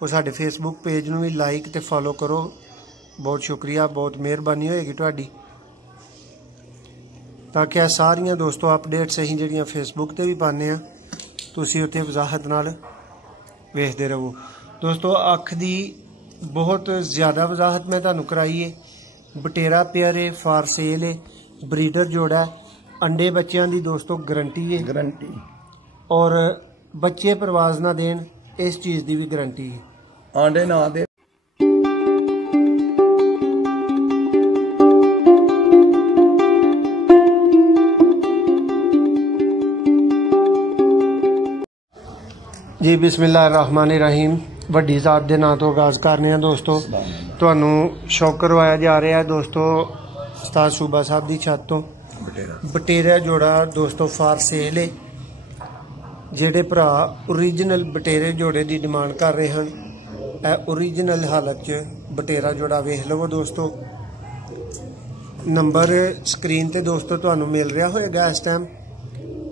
वो साडे Facebook page नूं भी लाइक ते फॉलो करो। बहुत शुक्रिया, बहुत मेहरबानी होएगी तुहाडी, ताकि सारियां दोस्तों अपडेट्स असीं जिहड़ियां फेसबुक ते भी पाने आ तुसीं उत्थे वजाहत नाल वेखदे रहो। दोस्तों अख दी बहुत ज़्यादा वजाहत मैं तुहानूं कराई है। बटेरा पेयर है, फॉर सेल है, ब्रीडर जोड़ा है, अंडे बच्चों की दोस्तों गारंटी है, गारंटी, और बच्चे परवाज ना देन इस चीज़ की भी गारंटी है। आंडे ना दे। जी बिस्मिल्लाहिर्रहमानिर्रहीम। वड्डी ज़ात दे नां तो आगाज़ करने दोस्तों। तुहानूं शौक करवाया जा रहा है दोस्तों उस्ताद सूबा साहब की छत तो बटेरा जोड़ा दोस्तों फॉर सेल है। जेडे भरा ओरिजिनल बटेरे जोड़े की डिमांड कर रहे हैं, ओरिजिनल हालत च बटेरा जोड़ा वेख लवो दोस्तों। नंबर स्क्रीन ते दोस्तों तुहानूं मिल रहा होएगा इस टाइम।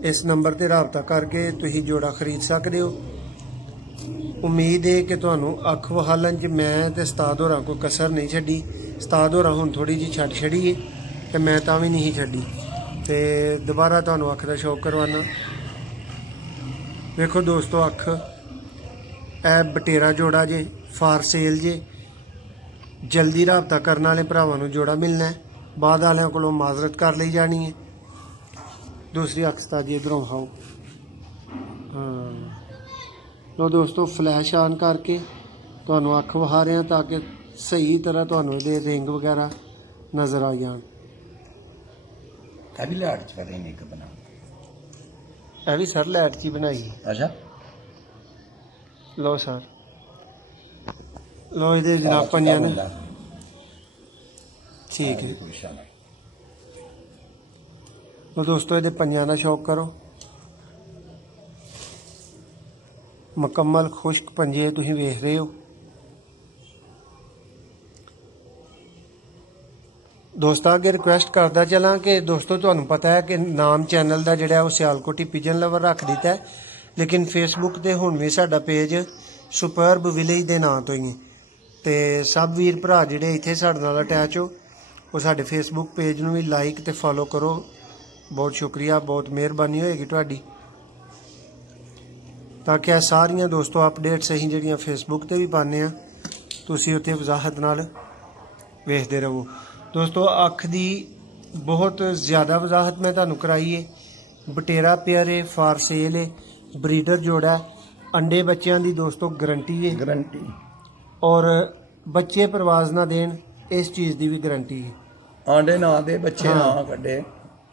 इस नंबर ते राबता करके तुसीं जोड़ा खरीद सकते हो। उम्मीद है कि तुहानूं अख वहालन च मैं ते उस्ताद होरां कोई कसर नहीं छड्डी। उस्ताद होरां हुण थोड़ी जी छड्ड छड़ी है ते मैं तां भी नहीं छड्डी, ते दोबारा तुहानूं अख दा शौक करवाना। देखो दोस्तों अख ए बटेरा जोड़ा जे फॉर सेल जे। जल्दी राबता करने वाले भरावां नूं जोड़ा मिलना है, बाद वालियां कोलों माजरत कर ली जानी है। दूसरी अख उस्ताद जी इधरों खाओ। हाँ तो दोस्तों फ्लैश ऑन करके तुहानूं अख वहा रहे हैं ताकि सही तरह तुहानूं इहदे रिंग वगैरह नज़र आ जान। भी लाइट च पता ही नहीं बना, यह भी सर लाइट च बनाई। अच्छा लो सर, लो ये जनाब पंजा ने, ठीक है। तो दोस्तों ये पंजा का शौक करो। मुकम्मल खुश्क पंजे तुसीं वेख रहे हो दोस्तों। अगर रिक्वेस्ट करता चला कि दोस्तों तुहानूं पता है कि नाम चैनल का जिहड़ा वो सियालकोटी पिजन लवर रख दिता है, लेकिन फेसबुक ते हुण भी साडा पेज सुपरब विलेज के नाम तो ही है। तो सब वीर भरा जिहड़े इत्थे साडे नाल अटैच हो वो साडे फेसबुक पेज नूं भी लाइक ते फॉलो करो। बहुत शुक्रिया, बहुत मेहरबानी होएगी तुहाडी, ताकि सारियां दोस्तों अपडेट्स असीं जिहड़ियां फेसबुक ते भी पाने आ तुसीं उत्थे वजाहत नाल वेखदे रहो। दोस्तों अख दी बहुत ज़्यादा वजाहत मैं तुहानूं कराई है। बटेरा पेयर है, फॉर सेल है, ब्रीडर जोड़ा है, अंडे बच्चों की दोस्तों गारंटी है, गारंटी, और बच्चे परवाज ना देन इस चीज़ की भी गारंटी है। आंडे ना दे, बच्चे ना कड्डे,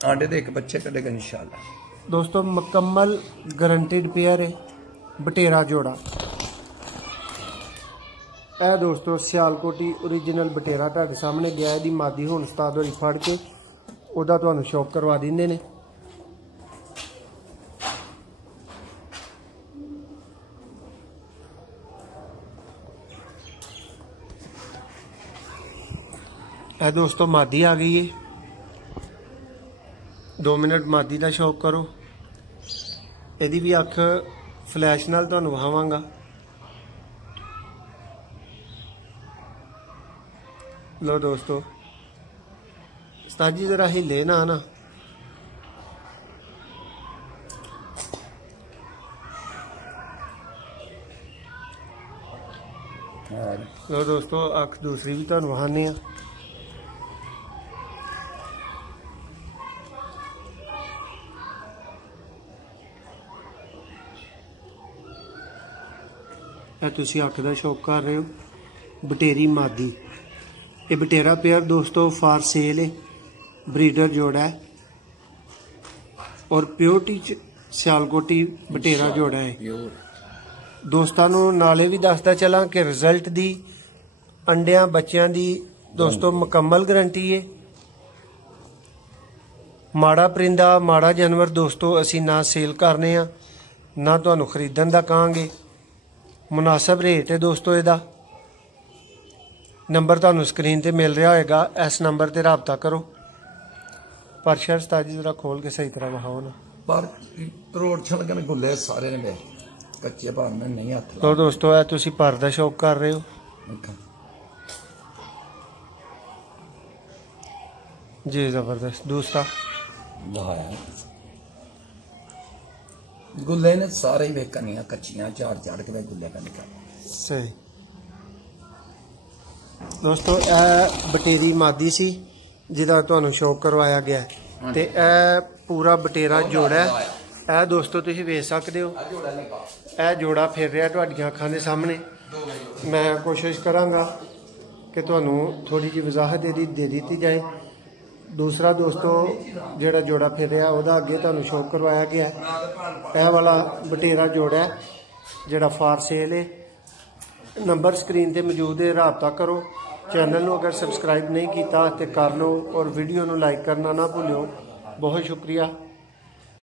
आंडे दे एक बच्चे कड्डेगा इंशाल्लाह। दोस्तों मुकम्मल गारंटीड पेयर है बटेरा जोड़ा। ए दोस्तों सियालकोटी ओरिजिनल बटेरा तुहाडे सामने गया है। मादी हुण उस्ताद होरी फड़ के उहदा तुहानूं शौक करवा दिंदे ने। ए दोस्तों मादी आ गई है। 2 मिनट मादी का शौक करो। यदी भी अख फ्लैश नाल तुहानूं वहावांगा। लो दोस्तों उस्ताद जी जरा हिले ना आना। लो दोस्तों अख दूसरी भी तुहानूं वहाने आ। तुसीं अख दा शौक कर रहे हो। बटेरी मादी, ये बटेरा पेयर दोस्तों फॉर सेल है, ब्रीडर जोड़ा है, और प्योरिटी च सियालकोटी बटेरा जोड़ा है। दोस्तों नूं नाले भी दसदा चला कि रिजल्ट दी अंडियां बच्चों की दोस्तों मुकम्मल गारंटी है। माड़ा परिंदा माड़ा जानवर दोस्तों असी ना सेल करने आ ना तुहानूं खरीदण दा कहांगे। मुनासिब रेट है दोस्तों इहदा। नंबर तुहानूं स्क्रीन ते मिल रहा होएगा, इस नंबर ते राबता करो। पर शर उस्ताद जी जरा खोल के सही तरह वहाओ ना। पर रोड छलकन गुल्ले सारे ने ਕੱਚੇ ਭਾਵੇਂ ਨਹੀਂ ਹੱਥ तो दोस्तों ਇਹ ਤੁਸੀਂ ਪਰ ਦਾ ਸ਼ੌਕ ਕਰ ਰਹੇ ਹੋ ਲਾ जी जबरदस्त। दूसरा ਲਾਇਆ ਗੁੱਲੇ ਨੇ ਸਾਰੇ ਹੀ ਵੇਖਣੀਆਂ ਕੱਚੀਆਂ ਝਾੜ ਝਾੜ ਕੇ ਗੁੱਲੇ का निकाल सही। दोस्तों ਇਹ ਬਟੇਰੀ ਮਾਦੀ ਸੀ ਜਿਹਦਾ ਤੁਹਾਨੂੰ ਸ਼ੌਕ ਕਰਵਾਇਆ ਗਿਆ ਹੈ ਤੇ ਇਹ ਪੂਰਾ ਬਟੇਰਾ ਜੋੜਾ ਹੈ। ਇਹ ਦੋਸਤੋ ਤੁਸੀਂ ਵੇਖ ਸਕਦੇ ਹੋ ਇਹ ਜੋੜਾ ਫਿਰ ਰਿਹਾ ਤੁਹਾਡੀਆਂ ਅੱਖਾਂ ਦੇ ਸਾਹਮਣੇ। ਮੈਂ ਕੋਸ਼ਿਸ਼ ਕਰਾਂਗਾ ਕਿ ਤੁਹਾਨੂੰ ਥੋੜੀ ਜਿਹੀ ਵਜ਼ਾਹਤ ਦੇ ਦਿੱਤੀ ਜਾਏ। दूसरा दोस्तों ਜਿਹੜਾ ਜੋੜਾ ਫਿਰ ਰਿਹਾ ਉਹਦਾ ਅੱਗੇ ਤੁਹਾਨੂੰ ਸ਼ੌਕ ਕਰਵਾਇਆ ਗਿਆ ਹੈ। ਇਹ ਵਾਲਾ ਬਟੇਰਾ ਜੋੜਾ ਹੈ ਜਿਹੜਾ ਫਾਰ ਸੇਲ ਹੈ। ਨੰਬਰ ਸਕਰੀਨ ਤੇ ਮੌਜੂਦ ਹੈ, ਰਾਬਤਾ ਕਰੋ। ਚੈਨਲ ਨੂੰ ਅਗਰ ਸਬਸਕ੍ਰਾਈਬ ਨਹੀਂ ਕੀਤਾ ਤੇ ਕਰ ਲਓ ਔਰ ਵੀਡੀਓ ਨੂੰ ਲਾਈਕ ਕਰਨਾ ਨਾ ਭੁੱਲਿਓ। ਬਹੁਤ ਸ਼ੁਕਰੀਆ।